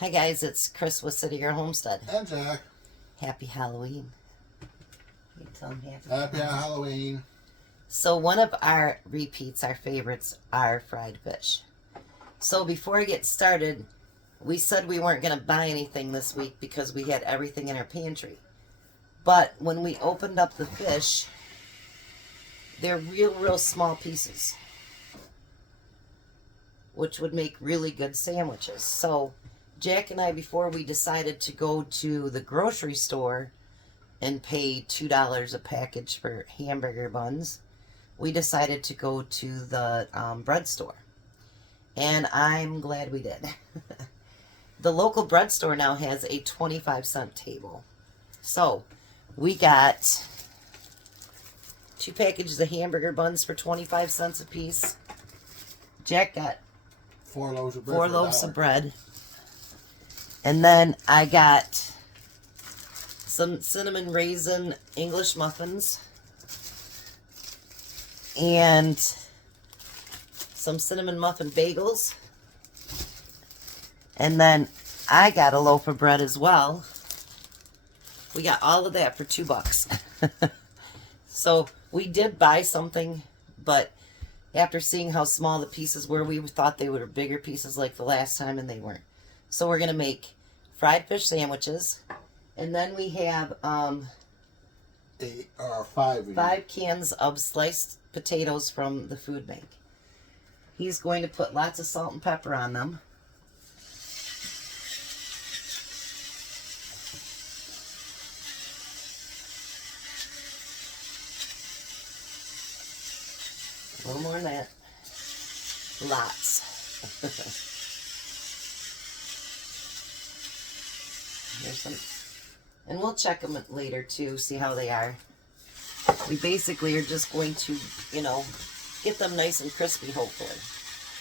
Hi guys, it's Chris with City Girl Homestead. And Jack. Happy Halloween. You tell them Happy Halloween. So one of our repeats, our favorites, are fried fish. So before I get started, we said we weren't going to buy anything this week because we had everything in our pantry. But when we opened up the fish, they're real small pieces, which would make really good sandwiches. So Jack and I, before we decided to go to the grocery store and pay $2 a package for hamburger buns, we decided to go to the bread store. And I'm glad we did. The local bread store now has a 25-cent table. So we got 2 packages of hamburger buns for 25 cents a piece. Jack got 4 loaves of bread. 4 loaves of bread. And then I got some cinnamon raisin English muffins and some cinnamon muffin bagels. And then I got a loaf of bread as well. We got all of that for $2. So we did buy something, but after seeing how small the pieces were, we thought they were bigger pieces like the last time, and they weren't. So we're going to make fried fish sandwiches. And then we have 5 cans of sliced potatoes from the food bank. He's going to put lots of salt and pepper on them. A little more than that. Lots. Here's some. And we'll check them later too, see how they are. We basically are just going to, get them nice and crispy, hopefully.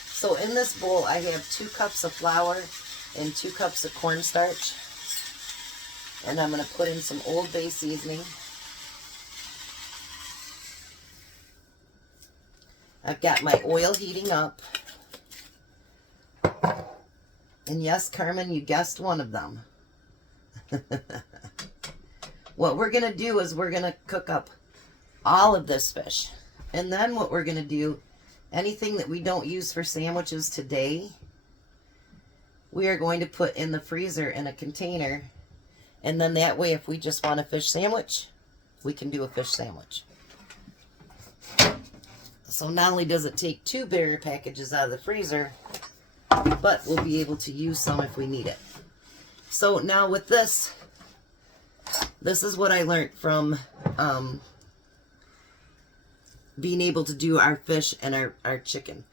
So in this bowl, I have 2 cups of flour and 2 cups of cornstarch. And I'm going to put in some Old Bay seasoning. I've got my oil heating up. And yes, Carmen, you guessed one of them. What we're going to do is we're going to cook up all of this fish. And then what we're going to do, anything that we don't use for sandwiches today, we are going to put in the freezer in a container. And then that way, if we just want a fish sandwich, we can do a fish sandwich. So not only does it take 2 bigger packages out of the freezer, but we'll be able to use some if we need it. So now with this is what I learned from being able to do our fish and our chicken.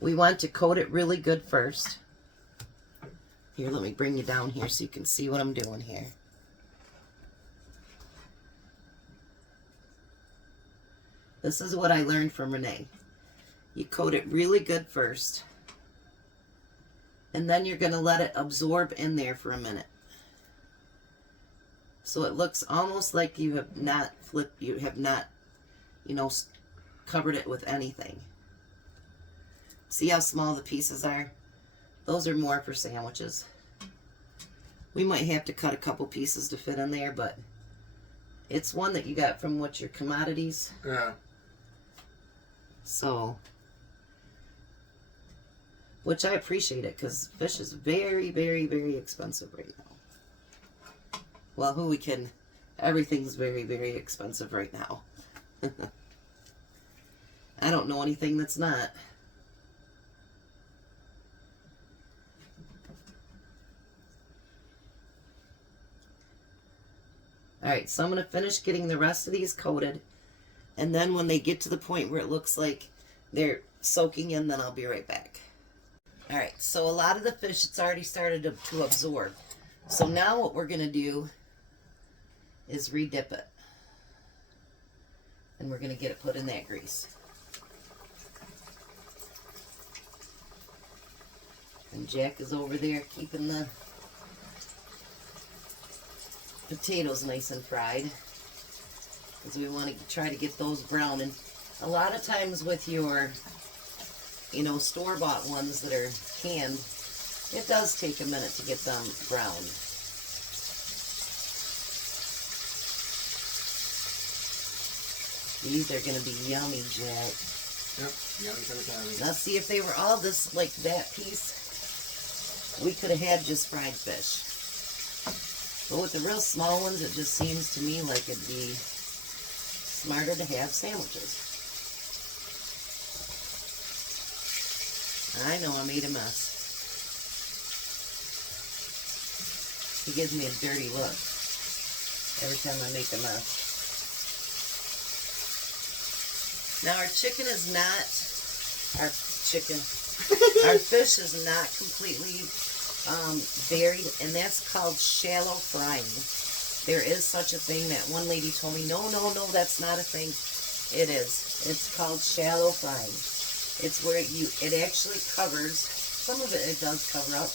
We want to coat it really good first. Here, let me bring you down here so you can see what I'm doing here. This is what I learned from Renee. You coat it really good first. And then you're going to let it absorb in there for a minute. So it looks almost like you have not covered it with anything. See how small the pieces are? Those are more for sandwiches. We might have to cut a couple pieces to fit in there, but it's one that you got from your commodities. Yeah. So, which I appreciate it because fish is very expensive right now. Well, everything's very expensive right now. I don't know anything that's not. Alright, so I'm going to finish getting the rest of these coated. And then when they get to the point where it looks like they're soaking in, then I'll be right back. Alright, so a lot of the fish, it's already started to absorb. So now what we're going to do is re-dip it. And we're going to get it put in that grease. And Jack is over there keeping the potatoes nice and fried, because we want to try to get those brown. And a lot of times with your store-bought ones that are canned, It does take a minute to get them browned. These are going to be yummy, Jack. Yep, yummy for the time. Now see, if they were all this, like that piece, we could have had just fried fish. But with the real small ones, it just seems to me like it'd be smarter to have sandwiches. I know I made a mess. He gives me a dirty look every time I make a mess. Now our chicken is not, our fish is not completely buried, and that's called shallow frying. There is such a thing. That one lady told me, no, that's not a thing. It is. It's called shallow frying. It's where it actually covers, some of it does cover up,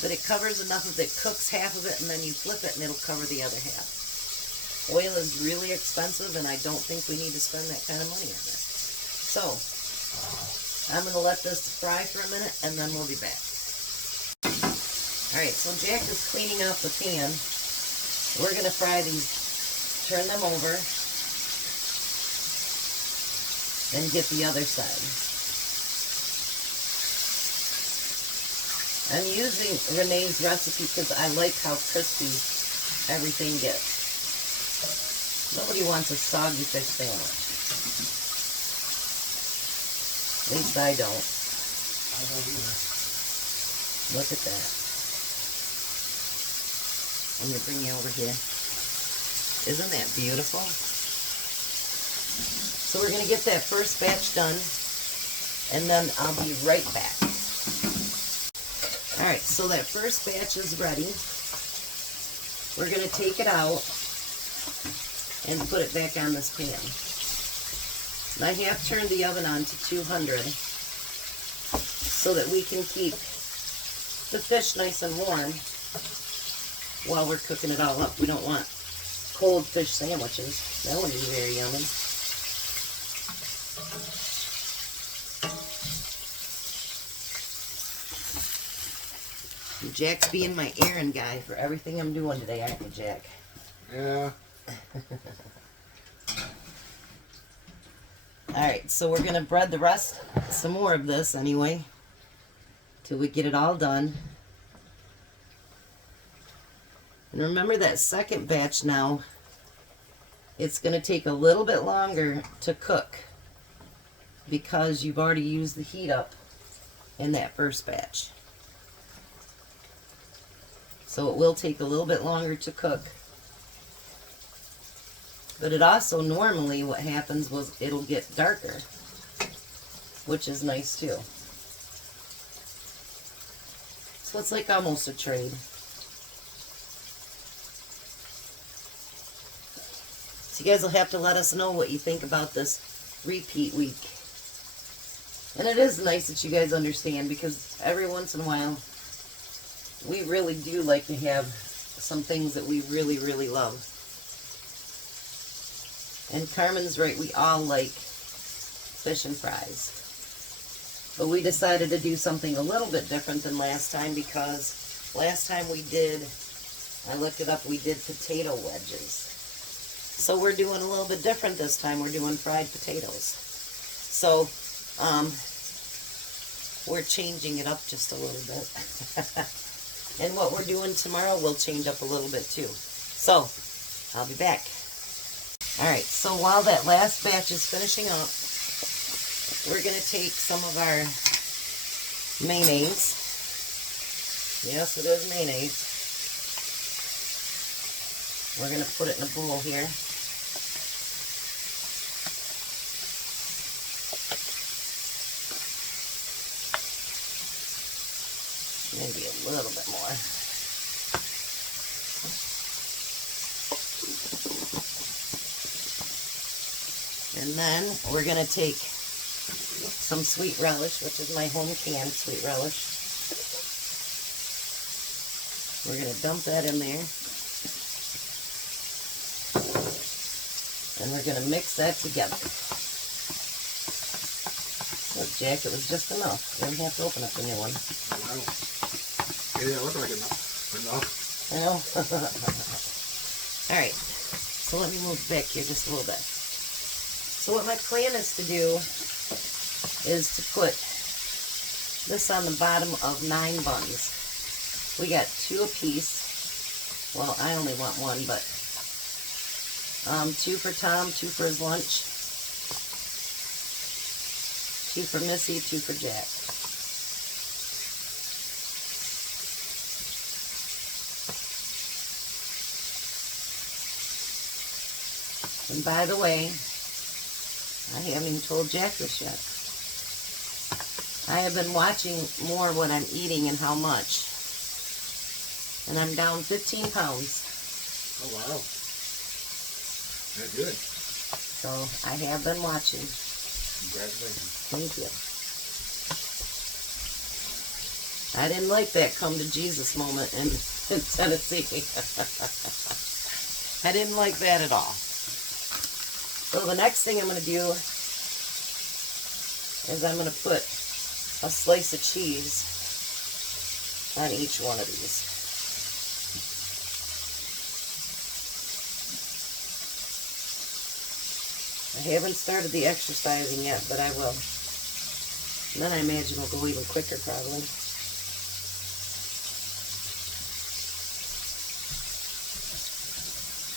but it covers enough of it, cooks half of it, and then you flip it and it'll cover the other half. Oil is really expensive, and I don't think we need to spend that kind of money on it. So, I'm going to let this fry for a minute, and then we'll be back. Alright, so Jack is cleaning out the pan. We're going to fry these, turn them over, and get the other side. I'm using Renee's recipe because I like how crispy everything gets. Nobody wants a soggy fish sandwich. At least I don't. I don't either. Look at that. I'm going to bring you over here. Isn't that beautiful? So we're going to get that first batch done, and then I'll be right back. Alright, so that first batch is ready. We're going to take it out and put it back on this pan. And I have turned the oven on to 200 so that we can keep the fish nice and warm while we're cooking it all up. We don't want cold fish sandwiches. That wouldn't be very yummy. Jack's being my errand guy for everything I'm doing today, aren't you, Jack? Yeah. Alright, so we're going to bread the rest, some more of this anyway, till we get it all done. And remember that second batch now, it's going to take a little bit longer to cook because you've already used the heat up in that first batch. So it will take a little bit longer to cook. But it also, normally what happens was it'll get darker, which is nice too. So it's like almost a trade. So you guys will have to let us know what you think about this repeat week. And it is nice that you guys understand, because every once in a while we really do like to have some things that we really, really love. And Carmen's right, we all like fish and fries. But we decided to do something a little bit different than last time, because last time we did, I looked it up, we did potato wedges. So we're doing a little bit different this time. We're doing fried potatoes. So, we're changing it up just a little bit. And what we're doing tomorrow will change up a little bit too. So, I'll be back. Alright, so while that last batch is finishing up, we're going to take some of our mayonnaise. Yes, it is mayonnaise. We're going to put it in a bowl here. Maybe a little bit more. And then we're going to take some sweet relish, which is my home canned sweet relish. We're going to dump that in there. And we're going to mix that together. Look, Jack, it was just enough. You don't have to open up the new one. Wow. Yeah, look like enough. I know. Alright, so let me move back here just a little bit. So what my plan is to do is to put this on the bottom of 9 buns. We got 2 apiece. Well, I only want 1, but 2 for Tom, 2 for his lunch, 2 for Missy, 2 for Jack. And by the way, I haven't even told Jack this yet. I have been watching more what I'm eating and how much. And I'm down 15 pounds. Oh, wow. That's good. So I have been watching. Congratulations. Thank you. I didn't like that come to Jesus moment in Tennessee. I didn't like that at all. So the next thing I'm going to do is I'm going to put a slice of cheese on each one of these. I haven't started the exercising yet, but I will. And then I imagine we'll go even quicker probably.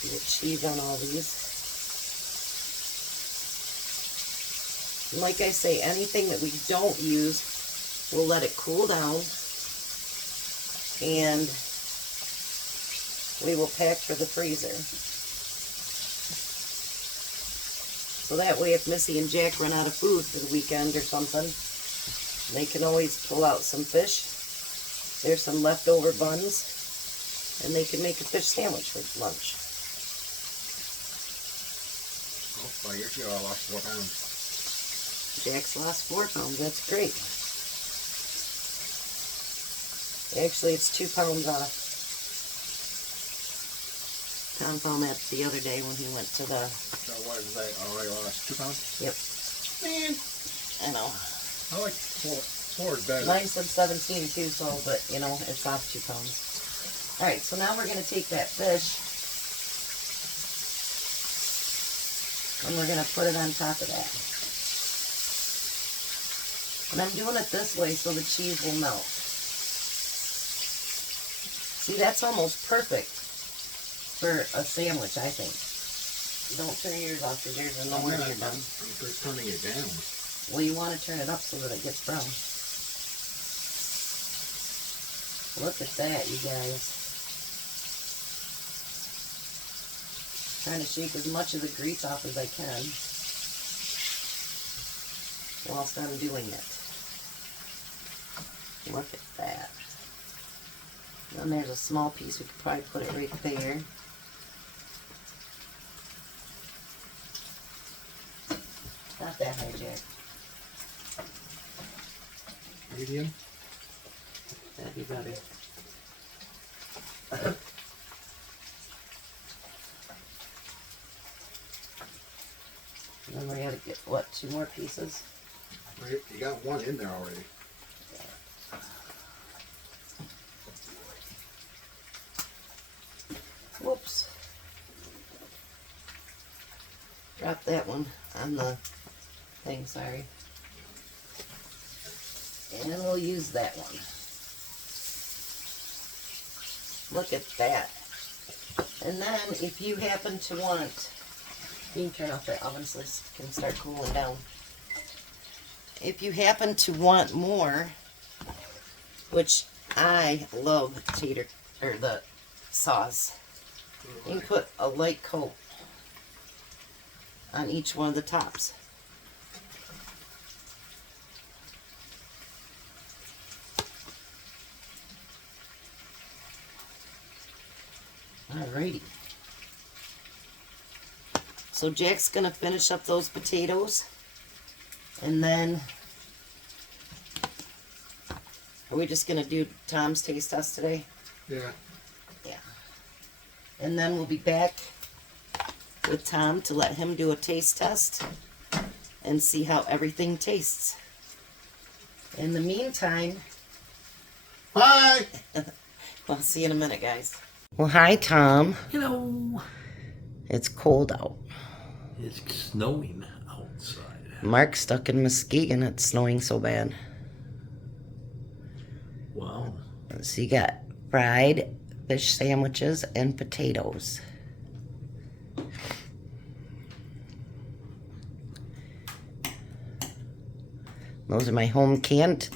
Get cheese on all these. And like I say, anything that we don't use, we'll let it cool down. And we will pack for the freezer. So that way if Missy and Jack run out of food for the weekend or something, they can always pull out some fish. There's some leftover buns, and they can make a fish sandwich for lunch. Oh, by your show, I lost 4 pounds. Jack's lost 4 pounds. That's great. Actually, it's 2 pounds off. Tom found that the other day when he went to the... So what is that? Already lost 2 pounds? Yep. Man, I know. I like 4 is better. Mine said 17 too, so, but, you know, it's off 2 pounds. Alright, so now we're going to take that fish and we're going to put it on top of that. And I'm doing it this way so the cheese will melt. See, that's almost perfect for a sandwich, I think. Don't turn yours off because yours is nowhere near done. I'm first turning it down. Well, you want to turn it up so that it gets brown. Look at that, you guys. Trying to shake as much of the grease off as I can whilst I'm doing it. Look at that. Then there's a small piece. We could probably put it right there. Not that high, Jack. Medium? That'd be better. And then we gotta get, what, 2 more pieces? You got 1 in there already. Whoops. Drop that one on the thing, sorry. And we'll use that one. Look at that. And then if you happen to want, you can turn off that oven so this can start cooling down. If you happen to want more, which I love tater, or the sauce, you can put a light coat on each one of the tops. Alrighty. So Jack's gonna finish up those potatoes, and then are we just gonna do Tom's taste test today? Yeah. Yeah. And then we'll be back with Tom to let him do a taste test and see how everything tastes. In the meantime, Hi. I'll see you in a minute, guys. Well, hi, Tom. Hello. It's cold out. It's snowing outside. Mark's stuck in Muskegon. It's snowing so bad. Wow. So you got fried fish sandwiches and potatoes. Those are my home canned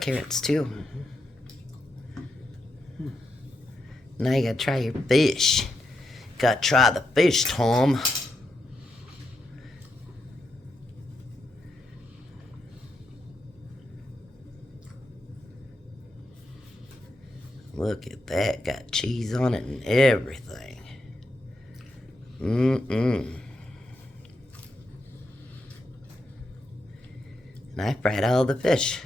carrots too. Now you gotta try your fish. Gotta try the fish, Tom. Look at that. Got cheese on it and everything. Mm-mm. And I fried all the fish.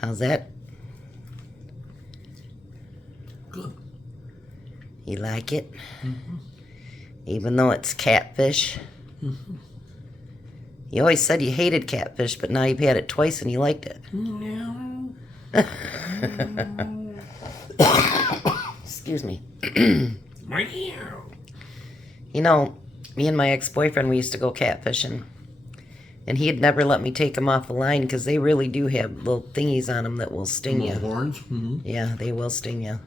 How's that? Good. You like it? Even though it's catfish? You always said you hated catfish, but now you've had it twice and you liked it. Meow. Excuse me. Meow. You know, me and my ex-boyfriend, we used to go catfishing. And he'd never let me take them off the line because they really do have little thingies on them that will sting you. Little horns. Mm-hmm. Yeah, they will sting you.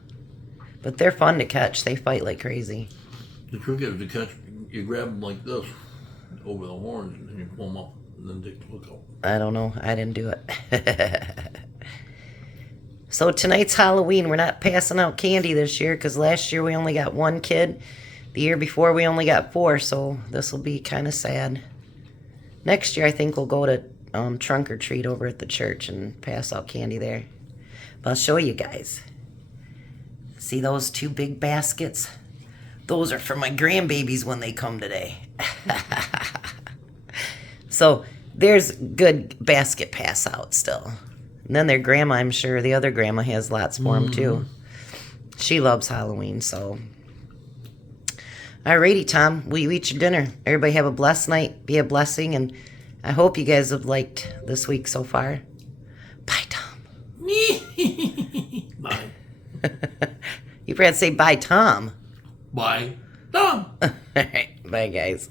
But they're fun to catch. They fight like crazy. The trick is to catch. You grab them like this over the horns, and then you pull them up, and then take the hook out. I don't know. I didn't do it. So tonight's Halloween. We're not passing out candy this year because last year we only got one kid. The year before we only got 4, so this will be kind of sad. Next year I think we'll go to trunk or treat over at the church and pass out candy there. But I'll show you guys. See those 2 big baskets? Those are for my grandbabies when they come today. So there's good basket pass out still. And then their grandma, I'm sure the other grandma has lots for them too. She loves Halloween, so. Alrighty, Tom, will you eat your dinner? Everybody have a blessed night. Be a blessing, and I hope you guys have liked this week so far. Bye, Tom. Bye. You forgot to say bye, Tom. Bye. Tom. Alright, bye, guys.